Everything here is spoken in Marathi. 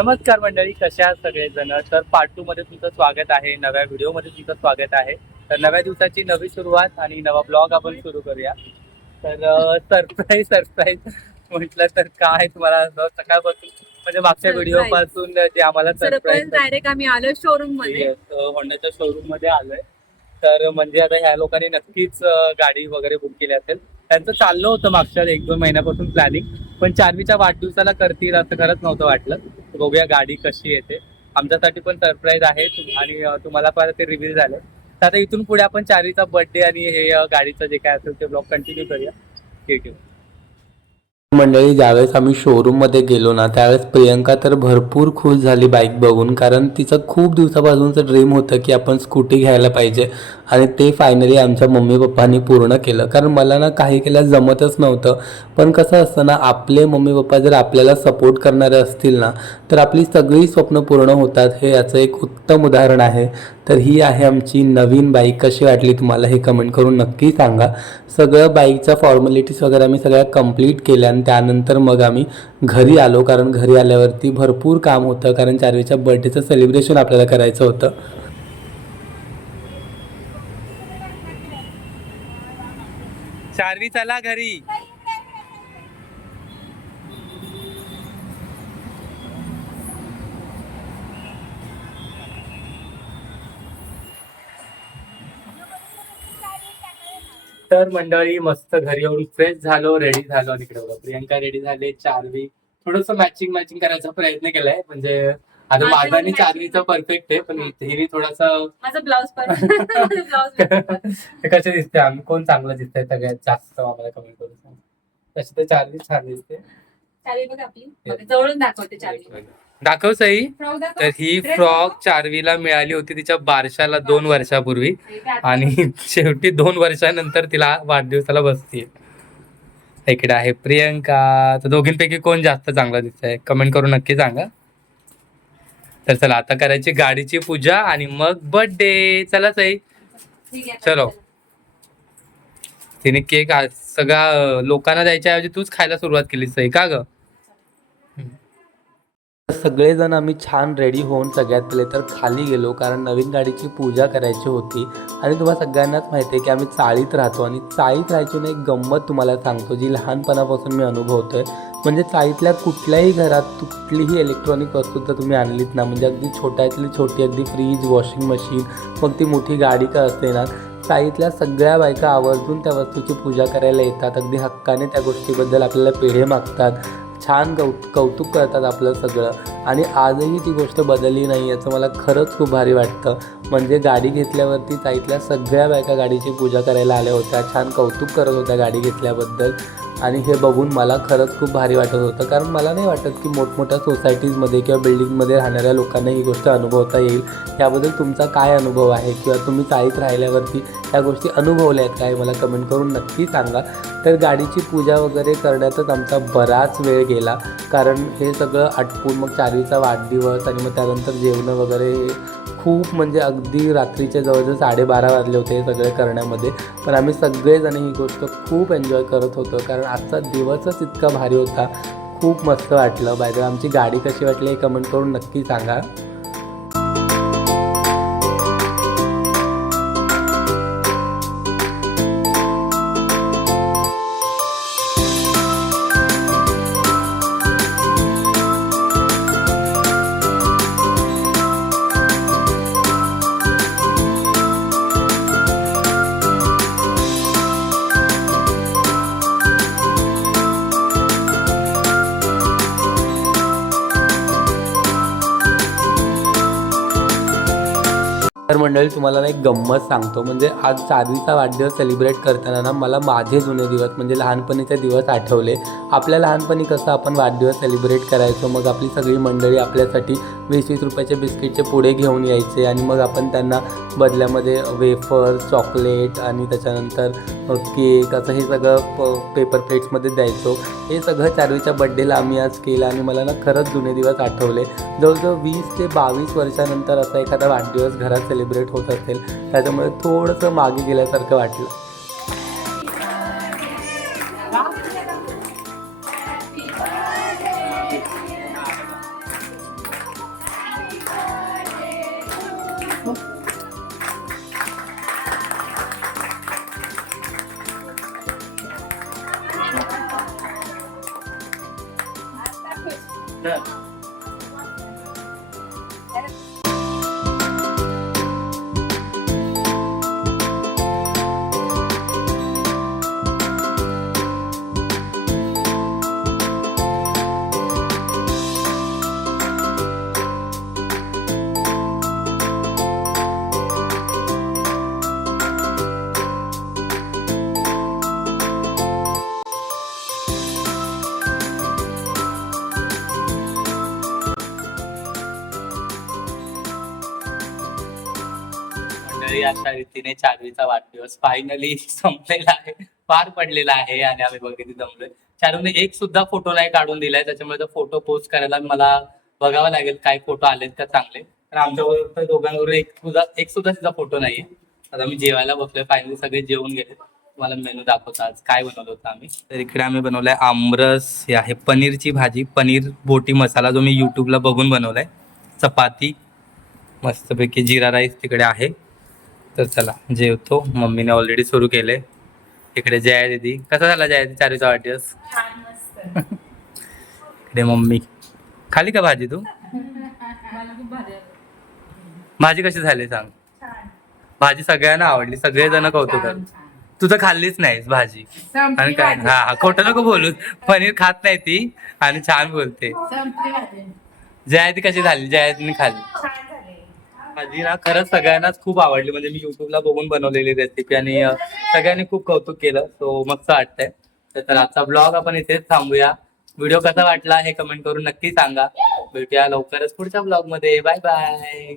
नमस्कार मंडळी कशा आहात सगळेजण? तर पार्ट टू मध्ये तुमचं स्वागत आहे. नव्या व्हिडिओमध्ये तुमचं स्वागत आहे. तर नव्या दिवसाची नवी सुरुवात आणि नवा ब्लॉग आपण सुरू करूया. तर सरप्राईज सरप्राईज म्हटलं तर काय तुम्हाला सकाळपासून म्हणजे मागच्या. व्हिडिओ पासून जे आम्हाला सरप्राईज डायरेक्ट आम्ही आलो शोरूममध्ये. होंडाच्या शोरूममध्ये आलोय. तर म्हणजे आता ह्या लोकांनी नक्कीच गाडी वगैरे बुक केली असेल. त्यांचं चाललं होतं मागच्या एक दोन महिन्यापासून प्लॅनिंग पण चारवीच्या वाढदिवसाला करतील असं खरंच नव्हतं वाटलं. बघूया गाडी कशी येते. आमच्यासाठी पण सरप्राईज आहे. आणि तुम्हाला पण ते रिव्हील झालं. तर आता इथून पुढे आपण चारीचा बर्थडे आणि हे गाडीचं जे काय असेल ते ब्लॉग कंटिन्यू करूया. ठीक आहे मंडळी ज्यावेळेस आम्ही शोरूममध्ये गेलो ना त्यावेळेस प्रियंका तर भरपूर खुश झाली बाईक बघून. कारण तिचं खूप दिवसापासूनचं ड्रीम होतं की आपण स्कूटी घ्यायला पाहिजे. आणि ते फायनली आमच्या मम्मी पप्पांनी पूर्ण केलं. कारण मला ना काही केल्या जमतच नव्हतं. पण कसं असतं ना आपले मम्मी पप्पा जर आपल्याला सपोर्ट करणारे असतील ना तर आपली सगळी स्वप्न पूर्ण होतात. हे याचं एक उत्तम उदाहरण आहे. तर ही आहे आमची नवीन बाईक कशी वाटली तुम्हाला हे कमेंट करून नक्की सांगा. सगळं बाईकच्या फॉर्मॅलिटीज वगैरे आम्ही सगळ्या कंप्लीट केल्या आणि त्यानंतर मग आम्ही घरी आलो. कारण घरी आल्यावरती भरपूर काम होतं. कारण चारवीच्या बर्थडेचं सेलिब्रेशन आपल्याला करायचं होतं. चारवी चला घरी. तर मंडळी मस्त घरी येऊन फ्रेश झालो रेडी झालो तिकडे इकडे प्रियंका रेडी झाले चारवी. थोडस मॅचिंग मॅचिंग करायचा प्रयत्न केलाय. म्हणजे आता माझं आणि. चारवीचं परफेक्ट आहे पण हिने थोडासा माझा ब्लाउज पण. ब्लाउज ते कसे दिसते? आम्ही कोण चांगलं दिसतंय? सगळ्यात जास्त आम्हाला कमेंट करून सांग. तशी तर चारवी छान दिसते. चावी बघ आपली. बघ, जवळून दाखवते चावी. दाखव सई. फ्रॉक दाखव. तर ही Dress फ्रॉक. चारवीला मिळाली होती तिच्या बारशाला दोन वर्षापूर्वी. आणि शेवटी दोन वर्षानंतर तिला वाढदिवसाला बसते इकडे आहे प्रियंका. तर दोघींपैकी कोण जास्त चांगला दिसतंय? कमेंट करून नक्की सांगा. तर चला आता करायची गाडीची पूजा आणि मग बर्थडे चला सई ठीक आहे, चलो. तिने केक सगळा लोकांना द्यायच्या ऐवजी तूच खायला सुरुवात केली सई का ग? सगळेजण आम्ही छान रेडी होऊन सगळ्यात पहिले तर खाली गेलो कारण नवीन गाडीची पूजा करायची होती. आणि तुम्हाला सगळ्यांनाच माहिती आहे की आम्ही चाळीत राहतो आणि चाळीत राहायची ना एक गंमत तुम्हाला सांगतो जी लहानपणापासून मी अनुभवतोय. म्हणजे चाळीतल्या कुठल्याही घरात कुठलीही इलेक्ट्रॉनिक वस्तू जर तुम्ही आणलीत ना. म्हणजे अगदी छोट्यातली छोटी अगदी फ्रीज वॉशिंग मशीन मग ती मोठी गाडी का असते ना चाळीतल्या सगळ्या बायका आवर्जून त्या वस्तूची पूजा करायला येतात. अगदी हक्काने त्या गोष्टीबद्दल आपल्याला पेढे मागतात. छान कौ कौतुक करतात आपलं सगळं. आणि आजही ती गोष्ट बदलली नाही याचं मला खरंच खूप भारी वाटतं. म्हणजे गाडी घेतल्यावरती ताईतल्या सगळ्या बायका गाडीची पूजा करायला आल्या होत्या. छान कौतुक करत होत्या गाडी घेतल्याबद्दल. आणि हे बघून मला खरंच खूप भारी वाटत होतं. कारण मला नाही वाटत की मोठमोठ्या सोसायटीजमध्ये किंवा बिल्डिंगमध्ये राहणाऱ्या लोकांना ही गोष्ट अनुभवता येईल. याबद्दल तुमचा काय अनुभव आहे? किंवा तुम्ही चाळीत राहिल्यावरती ह्या गोष्टी अनुभवल्या आहेत काय मला कमेंट करून नक्की सांगा. तर गाडीची पूजा वगैरे करण्यातच आमचा बराच वेळ गेला. कारण हे सगळं आटपून मग चारीचा वाढदिवस आणि मग त्यानंतर जेवणं वगैरे खूप म्हणजे अगदी रात्रीच्या जवळजवळ साडेबारा वाजले होते सगळे करण्यामध्ये. पण आम्ही सगळेजण ही गोष्ट खूप एन्जॉय करत होतो. कारण आजचा दिवसच इतका भारी होता. खूप मस्त वाटलं. बाय आमची गाडी कशी वाटली हे कमेंट करून नक्की सांगा. मंडळी तुम्हाला ना एक गंमत सांगतो. म्हणजे आज चारवीचा वाढदिवस सेलिब्रेट करताना ना मला माझे जुने दिवस म्हणजे लहानपणीचे दिवस आठवले. आपल्या लहानपणी कसं आपण वाढदिवस सेलिब्रेट करायचो मग आपली सगळी मंडळी आपल्यासाठी वीस वीस रुपयाचे बिस्किटचे पुढे घेऊन यायचे आणि मग आपण त्यांना बदल्यामध्ये वेफर चॉकलेट आणि त्याच्यानंतर केक असं हे सगळं प पेपर प्लेट्समध्ये द्यायचो. हे सगळं चारवीच्या बड्डेला आम्ही आज केलं आणि मला ना खरंच जुने दिवस आठवले. जवळजवळ वीस ते बावीस वर्षानंतर असा एखादा वाढदिवस घरात सेलिब्रेट होत असेल त्याच्यामुळे थोडंसं मागे गेल्यासारखं वाटलं. मंडळी अशा रीतीने चारवीचा वाढदिवस फायनली संपलेला आहे. पार पडलेला आहे आणि आम्ही बघितली जमलोय चारूने एक सुद्धा फोटो नाही काढून दिलाय. त्याच्यामुळे तो फोटो पोस्ट करायला मला बघावं लागेल काय फोटो आलेत का चांगले. तर आमच्याबरोबर तर दोघांबरोबर एक सुद्धा एक सुद्धा तिचा फोटो नाहीये. आता मी जेवायला बसलोय. फायनली सगळे जेवून गेले. तुम्हाला मेनू दाखवतो आज काय बनवलं होतं आम्ही. तर इकडे आम्ही बनवलाय आमरस. हे आहे पनीरची भाजी. पनीर बोटी मसाला जो मी युट्यूबला बघून बनवलाय. चपाती. मस्तपैकी जिरा राईस तिकडे आहे. तर चला जेवतो. मम्मीने ऑलरेडी सुरू केले इकडे जया दिदी. कसा झाला जया दिदी? चारीचा वाढदिवस? इकडे मम्मी. खाली का भाजी तू? भाजी कशी झाली सांग? भाजी सगळ्यांना आवडली. सगळेजण कौतुक करतात. तू तर खाल्लीच नाहीस भाजी. आणि काय? हा हा खोटं नको बोलू पनीर खात नाही ती आणि छान बोलते. जयाती कशी झाली? जयातीने खाल्ली. भाजी ना खरंच सगळ्यांनाच खूप आवडली. म्हणजे मी युट्यूबला बघून बनवलेली रेसिपी आणि सगळ्यांनी खूप कौतुक केलं. सो मस्त वाटतंय. तर चला आजचा ब्लॉग आपण इथेच थांबूया. व्हिडिओ कसा वाटला हे कमेंट करून नक्की सांगा. भेटूया लवकरच पुढच्या ब्लॉगमध्ये. Bye bye